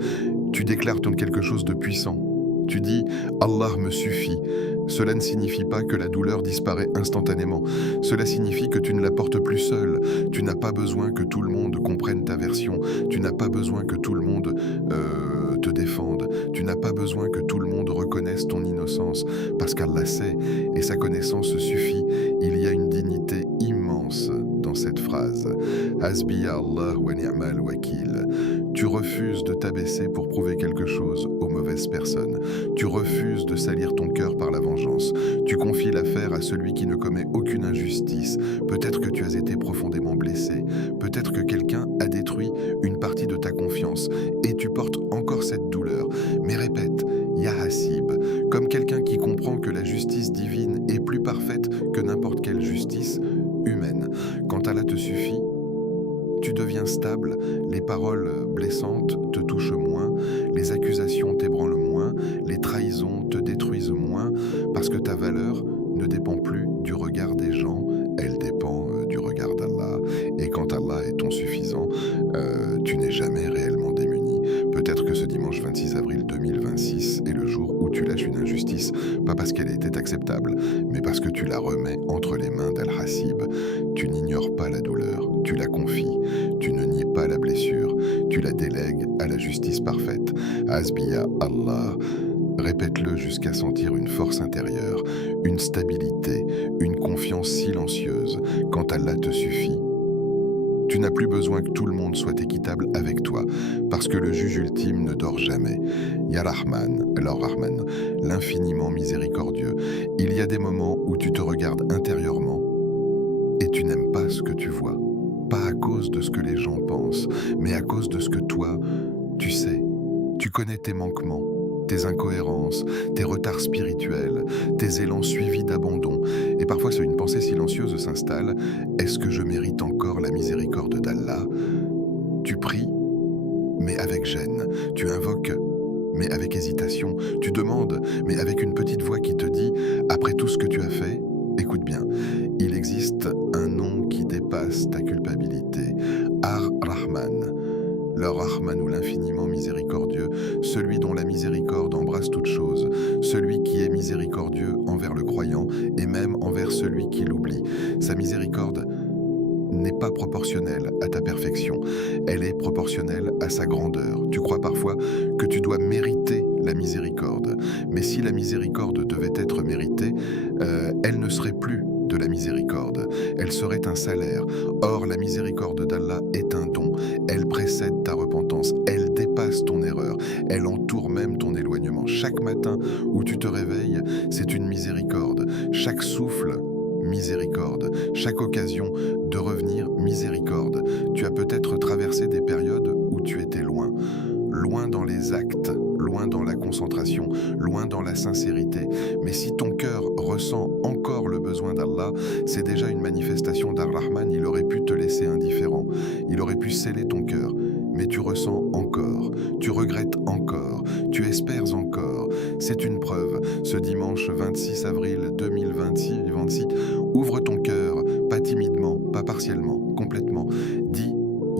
tu déclares quelque chose de puissant. Tu dis « Allah me suffit ». Cela ne signifie pas que la douleur disparaît instantanément. Cela signifie que tu ne la portes plus seule. Tu n'as pas besoin que tout le monde comprenne ta version. Tu n'as pas besoin que tout le monde te défende. Tu n'as pas besoin que tout le monde reconnaisse ton innocence. Parce qu'Allah sait et sa connaissance suffit. Il y a une dignité immense dans cette phrase. Hasbiya Allah wa ni'mal wakil. Tu refuses de t'abaisser pour prouver quelque chose aux mauvaises personnes. Tu refuses de salir ton cœur par la vengeance. Tu confies l'affaire à celui qui ne commet aucune injustice. Peut-être que tu as été profondément blessé. Peut-être que quelqu'un a détruit une partie de ta confiance. Et tu portes encore cette douleur. Mais répète, Ya Hasib, comme quelqu'un qui comprend que la justice divine est plus parfaite que n'importe quelle justice humaine. Quand Allah te suffit, tu deviens stable, les paroles blessantes te touchent moins, les accusations t'ébranlent moins, les trahisons te détruisent moins, parce que ta valeur ne dépend plus du regard des gens, elle dépend du regard d'Allah. Et quand Allah est ton suffisant, tu n'es jamais réellement démuni. Peut-être que ce dimanche 26 avril 2026 est le jour où tu lâches une injustice, pas parce qu'elle était acceptable, mais parce que tu la remets entre les mains d'Al-Hasib. Tu n'ignores pas la douleur, tu la confies, tu ne nies pas la blessure, tu la délègues à la justice parfaite. Hasbiya Allah. Répète-le jusqu'à sentir une force intérieure, une stabilité, une confiance silencieuse. Quand Allah te suffit, tu n'as plus besoin que tout le monde soit équitable avec toi, parce que le juge ultime ne dort jamais. Ya Rahman, alors Rahman, l'infiniment miséricordieux. Il y a des moments où tu te regardes intérieurement et tu n'aimes pas ce que tu vois. Pas à cause de ce que les gens pensent, mais à cause de ce que toi, tu sais. Tu connais tes manquements, tes incohérences, tes retards spirituels, tes élans suivis d'abandon. Et parfois, une pensée silencieuse s'installe. Est-ce que je mérite encore la miséricorde d'Allah? Tu pries, mais avec gêne. Tu invoques, mais avec hésitation. Tu demandes, mais avec une petite voix qui te dit « Après tout ce que tu as fait, écoute bien, il existe un nom qui dépasse ta culpabilité. Ar-Rahman. Le Rahman ou l'infiniment miséricordieux, celui dont la miséricorde embrasse toute chose, celui qui est miséricordieux envers le croyant et même envers celui qui l'oublie. Sa miséricorde n'est pas proportionnelle à ta perfection, elle est proportionnelle à sa grandeur. Tu crois parfois que tu dois mériter la miséricorde, mais si la miséricorde devait être méritée, elle ne serait plus de la miséricorde, elle serait un salaire. Or, la miséricorde d'Allah est un don, elle précède ta repentance, elle dépasse ton erreur, elle entoure même ton éloignement. Chaque matin où tu te réveilles, c'est une miséricorde. Chaque souffle, miséricorde. Chaque occasion de revenir, miséricorde. Tu as peut-être traversé des périodes où tu étais loin. Loin dans les actes, loin dans la concentration, loin dans la sincérité. Mais si ton cœur ressent encore le besoin d'Allah, c'est déjà une manifestation d'Ar-Rahman. Il aurait pu te laisser indifférent, il aurait pu sceller ton cœur. Mais tu ressens encore, tu regrettes encore, tu espères encore. C'est une preuve. Ce dimanche 26 avril 2026, ouvre ton cœur, pas timidement, pas partiellement, complètement. Dis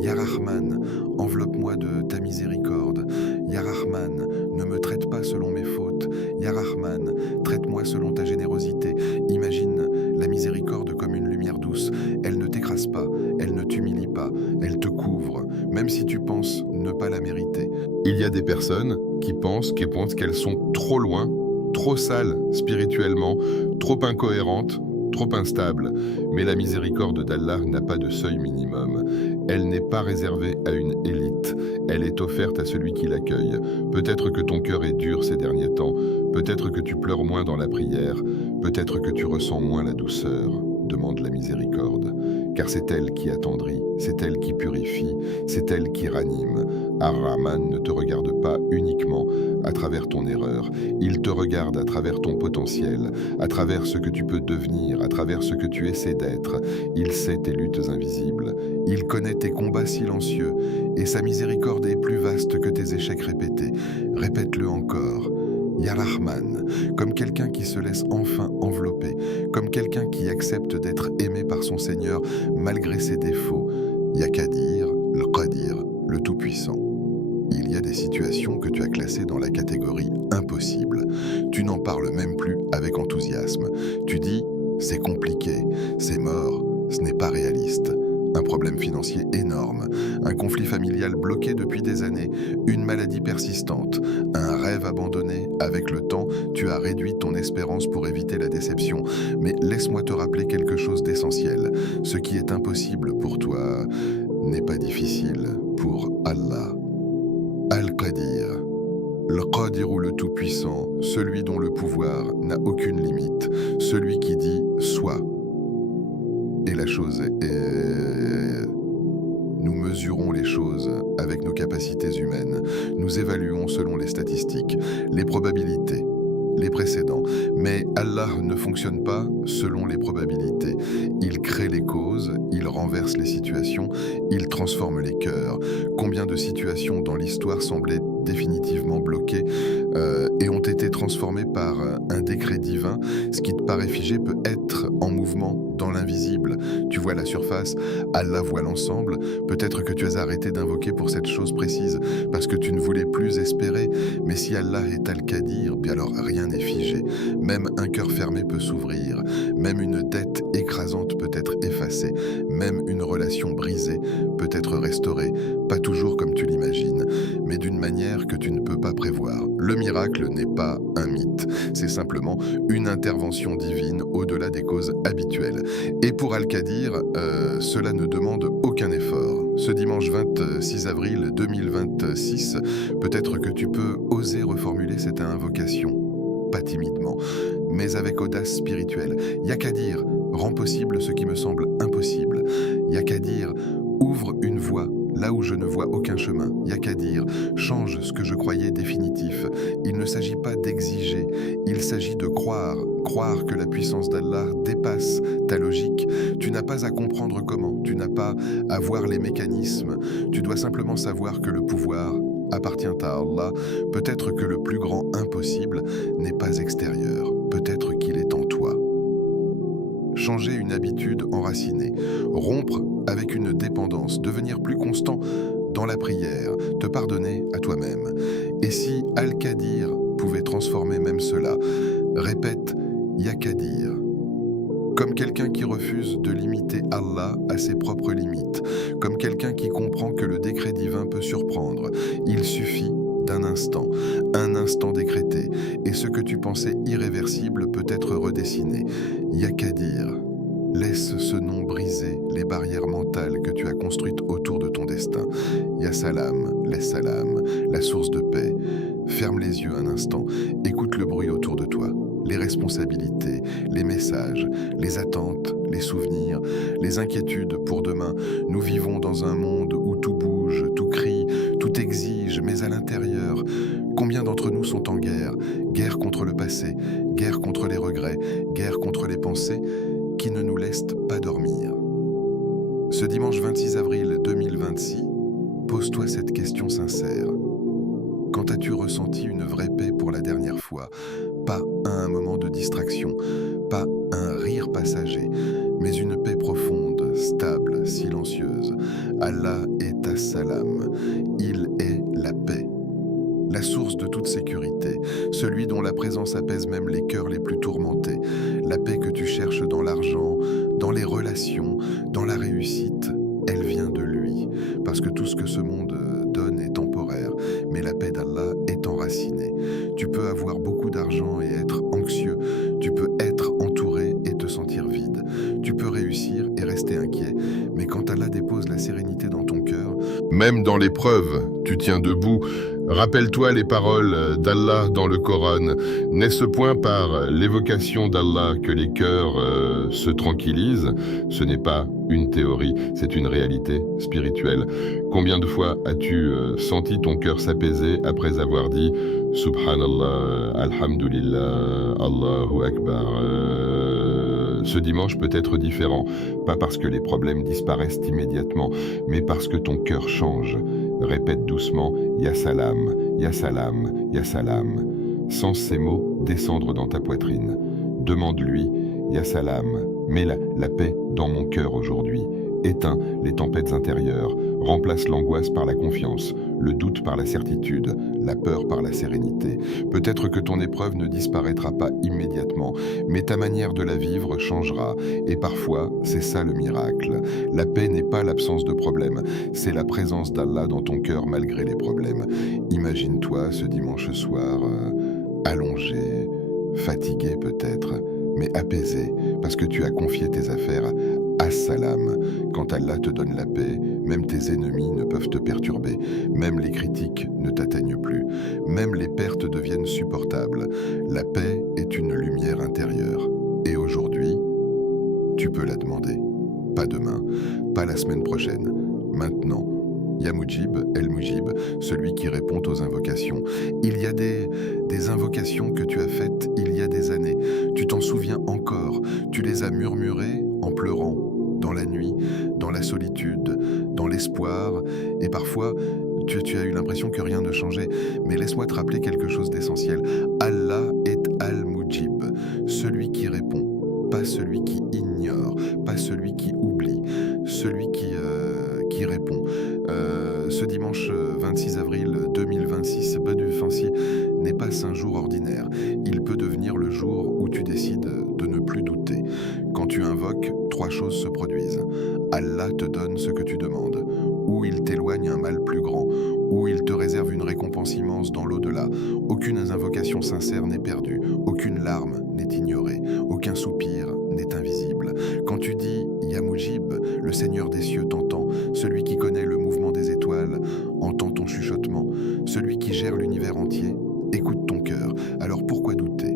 Ya Rahman, enveloppe-moi de ta miséricorde. Ya Rahman, ne me traite pas selon mes fautes. Ya Rahman, traite-moi selon ta générosité. Imagine la miséricorde comme une lumière douce. Elle ne t'écrase pas, elle ne t'humilie Il y a des personnes qui pensent qu'elles sont trop loin, trop sales spirituellement, trop incohérentes, trop instables. Mais la miséricorde d'Allah n'a pas de seuil minimum. Elle n'est pas réservée à une élite. Elle est offerte à celui qui l'accueille. Peut-être que ton cœur est dur ces derniers temps. Peut-être que tu pleures moins dans la prière. Peut-être que tu ressens moins la douceur. Demande la miséricorde. Car c'est elle qui attendrit, c'est elle qui purifie, c'est elle qui ranime. Ar-Rahman ne te regarde pas uniquement à travers ton erreur, il te regarde à travers ton potentiel, à travers ce que tu peux devenir, à travers ce que tu essaies d'être. Il sait tes luttes invisibles, il connaît tes combats silencieux, et sa miséricorde est plus vaste que tes échecs répétés. Répète-le encore. Ya Rahman, comme quelqu'un qui se laisse enfin envelopper, comme quelqu'un qui accepte d'être aimé par son Seigneur malgré ses défauts. Ya Qadir, le Qadir, le Tout-Puissant. Il y a des situations que tu as classées dans la catégorie impossible. Tu n'en parles même plus avec enthousiasme. Tu dis, c'est compliqué, c'est mort, ce n'est pas réaliste. Un problème financier énorme, un conflit familial bloqué depuis des années, une maladie persistante, un rêve abandonné. Avec le temps, tu as réduit ton espérance pour éviter la déception. Mais laisse-moi te rappeler quelque chose d'essentiel. Ce qui est impossible pour toi n'est pas difficile pour Allah. Al-Qadir, le Qadir ou le Tout-Puissant, celui dont le pouvoir n'a aucune limite, celui qui dit « soit ». Et la chose est... Nous mesurons les choses avec nos capacités humaines. Nous évaluons selon les statistiques, les probabilités, les précédents. Mais Allah ne fonctionne pas selon les probabilités. Il crée les causes, il renverse les situations, il transforme les cœurs. Combien de situations dans l'histoire semblaient définitivement bloquées et ont été transformées par un décret divin? Ce qui te paraît figé peut être en mouvement dans l'invisible. Tu vois la surface, Allah voit l'ensemble. Peut-être que tu as arrêté d'invoquer pour cette chose précise parce que tu ne voulais plus espérer. Mais si Allah est Al-Qadir, bien alors rien n'est figé. Même un cœur fermé peut s'ouvrir. Même une dette écrasante peut être effacée. Même une relation brisée peut être restaurée. Pas toujours comme tu l'imagines, mais d'une manière que tu ne peux pas prévoir. Le miracle n'est pas un mythe. C'est simplement une intervention divine au-delà des causes habituelles. Et pour Al-Qadir, cela ne demande aucun effort. Ce dimanche 26 avril 2026, peut-être que tu peux oser reformuler cette invocation. Pas timidement, mais avec audace spirituelle. Ya Qadir, rend possible ce qui me semble impossible. Ya Qadir, ouvre une voie là où je ne vois aucun chemin. Ya Qadir, change ce que je croyais définitif. Il ne s'agit pas d'exiger, il s'agit de croire. Croire que la puissance d'Allah dépasse ta logique. Tu n'as pas à comprendre comment, tu n'as pas à voir les mécanismes. Tu dois simplement savoir que le pouvoir appartient à Allah. Peut-être que le plus grand impossible n'est pas extérieur. Peut-être qu'il est en toi. Changer une habitude enracinée, rompre avec une dépendance, devenir plus constant dans la prière, te pardonner à toi-même. Et si Al-Qadir pouvait transformer même cela, répète Ya Qadir. Comme quelqu'un qui refuse de limiter Allah à ses propres limites, comme quelqu'un qui comprend que le décret divin peut surprendre. Il suffit d'un instant, un instant décrété, et ce que tu pensais irréversible peut être redessiné. Ya Qadir, laisse ce nom briser les barrières mentales que tu as construites autour de ton destin. Ya Salam, laisse Salam, la source de paix. Ferme les yeux un instant, écoute le bruit autour de toi. Les responsabilités, les messages, les attentes, les souvenirs, les inquiétudes pour demain. Nous vivons dans un monde où tout bouge, tout crie, tout exige, mais à l'intérieur, combien d'entre nous sont en guerre? Guerre contre le passé, guerre contre les regrets, guerre contre les pensées qui ne nous laissent pas dormir. Ce dimanche 26 avril 2026, pose-toi cette question sincère. Quand as-tu ressenti une vraie paix pour la dernière fois? Pas un moment de distraction, pas un rire passager, mais une paix profonde, stable, silencieuse. Allah est As-Salam, il est la paix. La source de toute sécurité, celui dont la présence apaise même les cœurs les plus tourmentés. La paix que tu cherches dans l'argent, dans les relations, dans la réussite, elle vient de lui. Parce que tout ce que ce monde donne est temporaire, mais la paix Même dans l'épreuve, tu tiens debout. Rappelle-toi les paroles d'Allah dans le Coran. N'est-ce point par l'évocation d'Allah que les cœurs se tranquillisent? Ce n'est pas une théorie, c'est une réalité spirituelle. Combien de fois as-tu senti ton cœur s'apaiser après avoir dit Subhanallah, Alhamdulillah, Allahu Akbar? Ce dimanche peut être différent, pas parce que les problèmes disparaissent immédiatement, mais parce que ton cœur change. Répète doucement Ya Salam, Ya Salam, Ya Salam. Sens ces mots descendre dans ta poitrine. Demande-lui Ya Salam, mets la paix dans mon cœur aujourd'hui. Éteins les tempêtes intérieures, remplace l'angoisse par la confiance, le doute par la certitude, la peur par la sérénité. Peut-être que ton épreuve ne disparaîtra pas immédiatement, mais ta manière de la vivre changera. Et parfois, c'est ça le miracle. La paix n'est pas l'absence de problème, c'est la présence d'Allah dans ton cœur malgré les problèmes. Imagine-toi ce dimanche soir, allongé, fatigué peut-être, mais apaisé, parce que tu as confié tes affaires à Salam. Quand Allah te donne la paix, même tes ennemis ne peuvent te perturber, même les critiques ne t'atteignent plus, même les pertes deviennent supportables. La paix est une lumière intérieure. Et aujourd'hui, tu peux la demander. Pas demain, pas la semaine prochaine, maintenant. Ya Mujib, El Mujib, celui qui répond aux invocations. Il y a des invocations que tu as faites il y a des années. Tu t'en souviens encore. Tu les as murmurées en pleurant, dans la nuit, dans la solitude, dans l'espoir. Et parfois, tu as eu l'impression que rien ne changeait. Mais laisse-moi te rappeler quelque chose d'essentiel. Allah est Al-Mujib, celui qui répond, pas celui qui ignore, pas celui qui oublie, celui qui répond. Ce dimanche 26 avril 2026, Badou Fancy n'est pas un jour ordinaire. Il peut devenir le jour où tu décides de ne plus douter. Quand tu invoques, 3 choses se produisent. Allah te donne ce que tu demandes, ou il t'éloigne un mal plus grand, ou il te réserve une récompense immense dans l'au-delà. Aucune invocation sincère n'est perdue, aucune larme n'est ignorée, aucun soupir n'est invisible. Quand tu dis Ya Mujib, le Seigneur des cieux t'entend, celui qui connaît le mouvement des étoiles entend ton chuchotement, celui qui gère l'univers entier écoute ton cœur. Alors pourquoi douter?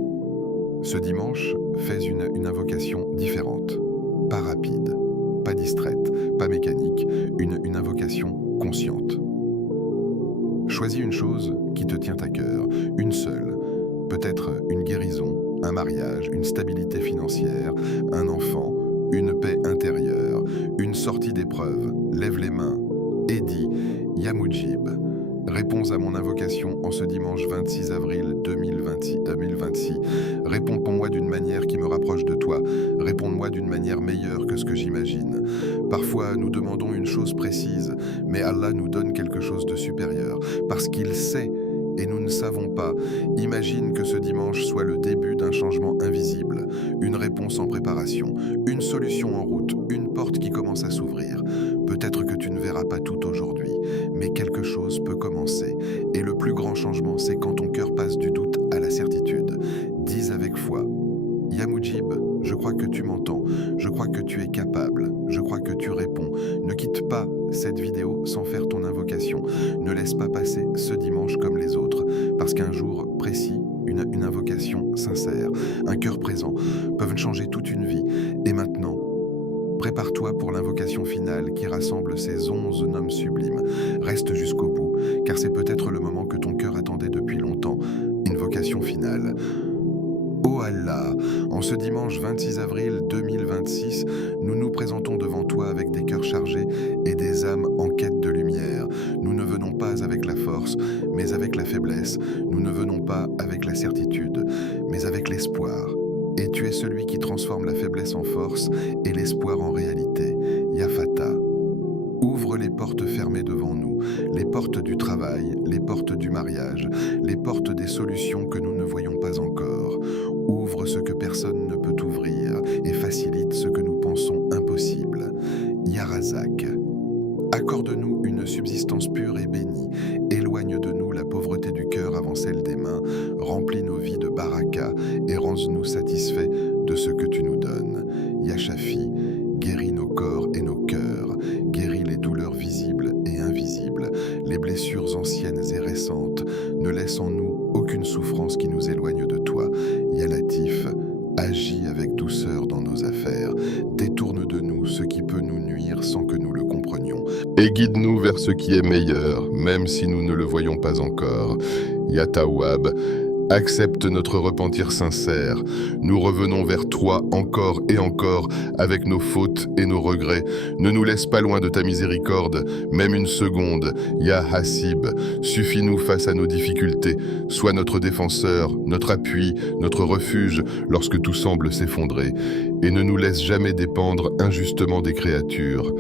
Ce dimanche, fais une invocation différente, pas rapide, pas distraite, pas mécanique, une invocation consciente. Choisis une chose qui te tient à cœur, une seule, peut-être une guérison, un mariage, une stabilité financière, un enfant, une paix intérieure, une sortie d'épreuve. Lève les mains et dis Ya Mujib. Réponds à mon invocation en ce dimanche 26 avril 2026. Réponds-moi d'une manière qui me rapproche de toi. Réponds-moi d'une manière meilleure que ce que j'imagine. Parfois, nous demandons une chose précise, mais Allah nous donne quelque chose de supérieur, parce qu'il sait et nous ne savons pas. Imagine que ce dimanche soit le début d'un changement invisible, une réponse en préparation, une solution en route, une porte qui commence à s'ouvrir. Peut-être que tu ne verras pas tout aujourd'hui, mais quelque chose peut commencer. Et le plus grand changement, c'est quand ton cœur passe du doute à la certitude. Dis avec foi, Ya Mujib, je crois que tu m'entends, je crois que tu es capable, je crois que tu réponds. Ne quitte pas cette vidéo sans faire ton invocation. Ne laisse pas passer ce dimanche comme les autres, parce qu'un jour précis, une invocation sincère, un cœur présent, peuvent changer toute une vie. Et maintenant, prépare-toi pour l'invocation finale qui rassemble ces 11 noms sublimes. Reste jusqu'au bout, car c'est peut-être le moment que ton cœur attendait depuis longtemps. Invocation finale. Ô Allah, en ce dimanche 26 avril 2026, nous nous présentons devant toi avec des cœurs chargés et des âmes en quête de lumière. Nous ne venons pas avec la force, mais avec la faiblesse. Nous ne venons pas avec la certitude, mais avec l'espoir. Et tu es celui qui transforme la faiblesse en force et l'espoir en réalité. Ya Fatah. Ouvre les portes fermées devant nous, les portes du travail, les portes du mariage, les portes des solutions que nous ne voyons pas encore. Ouvre ce que personne ne peut ouvrir et facilite ce que nous pensons impossible. Ya Razak. Accorde-nous une subsistance pure et bénie. Éloigne de nous la pauvreté du cœur avant celle des mains. Remplis nos vies de baraka et rends-nous satisfaits de ce que tu nous donnes. Ya Shafi, guéris nos corps et nos cœurs. Guéris les douleurs visibles et invisibles. détourne de nous ce qui peut nous nuire sans que nous le comprenions, et guide-nous vers ce qui est meilleur, même si nous ne le voyons pas encore. Ya Tawwab, accepte notre repentir sincère. Nous revenons vers toi encore et encore avec nos fautes et nos regrets. Ne nous laisse pas loin de ta miséricorde, même une seconde. Ya Hasib, suffis-nous face à nos difficultés. Sois notre défenseur, notre appui, notre refuge lorsque tout semble s'effondrer. Et ne nous laisse jamais dépendre injustement des créatures.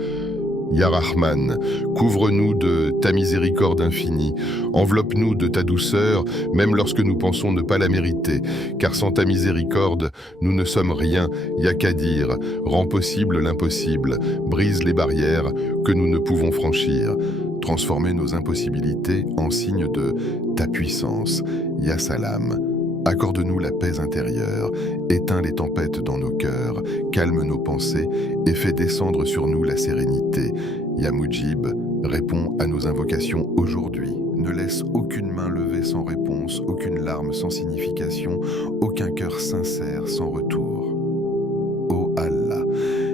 Ya Rahman, couvre-nous de ta miséricorde infinie, enveloppe-nous de ta douceur, même lorsque nous pensons ne pas la mériter, car sans ta miséricorde, nous ne sommes rien. Ya Qadir, rends possible l'impossible, brise les barrières que nous ne pouvons franchir. Transformer nos impossibilités en signes de ta puissance. Ya Salam, accorde-nous la paix intérieure, éteins les tempêtes dans nos cœurs, calme nos pensées et fais descendre sur nous la sérénité. Ya Mujib, réponds à nos invocations aujourd'hui. Ne laisse aucune main levée sans réponse, aucune larme sans signification, aucun cœur sincère sans retour. Ô Allah,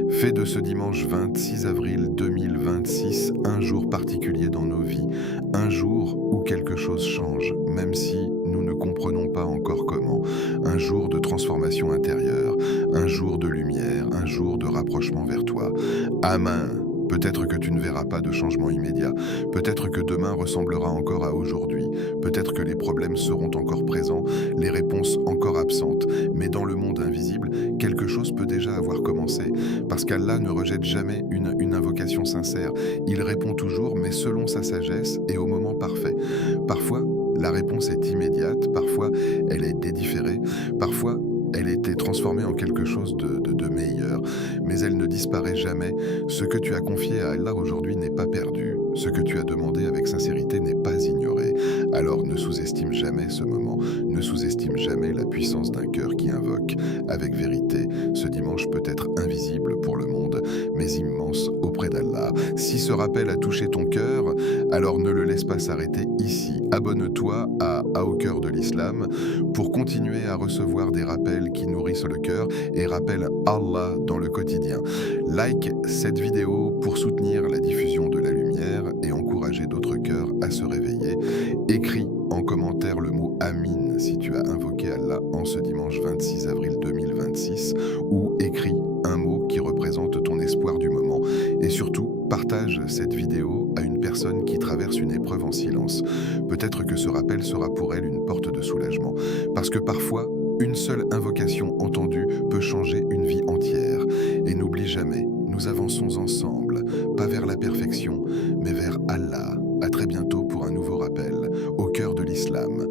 fais de ce dimanche 26 avril 2026 un jour particulier dans nos vies, un jour où quelque chose change, même si nous ne comprenons pas encore comment, un jour de transformation intérieure, un jour de lumière, un jour de rapprochement vers toi. Amen. Peut-être que tu ne verras pas de changement immédiat, peut-être que demain ressemblera encore à aujourd'hui, peut-être que les problèmes seront encore présents, les réponses encore absentes, mais dans le monde invisible, quelque chose peut déjà avoir commencé, parce qu'Allah ne rejette jamais une invocation sincère, il répond toujours, mais selon sa sagesse et au moment parfait. Parfois, la réponse est immédiate, parfois elle est dédifférée, parfois elle était transformée en quelque chose de meilleur, mais elle ne disparaît jamais. Ce que tu as confié à Allah aujourd'hui n'est pas perdu. Ce que tu as demandé avec sincérité n'est pas ignoré. Alors ne sous-estime jamais ce moment, ne sous-estime jamais la puissance d'un cœur qui invoque avec vérité. Ce dimanche peut être invisible pour le monde, mais immense auprès d'Allah. Si ce rappel a touché ton cœur, alors ne le laisse pas s'arrêter ici. Abonne-toi à Au cœur de l'islam pour continuer à recevoir des rappels qui nourrissent le cœur et rappellent Allah dans le quotidien. Like cette vidéo pour soutenir la diffusion de la lumière et encourager d'autres cœurs à se réveiller. Écris en commentaire le mot Amin si tu as invoqué Allah en ce dimanche 26 avril 2026 ou écris un mot qui représente ton espoir du moment. Et surtout, partage cette vidéo à une personne qui traverse une épreuve en silence. Peut-être que ce rappel sera pour elle une porte de soulagement. Parce que parfois, une seule invocation entendue peut changer une vie entière. Et n'oublie jamais, nous avançons ensemble, pas vers la perfection, mais vers Allah. À très bientôt pour un nouveau rappel, au cœur de l'islam.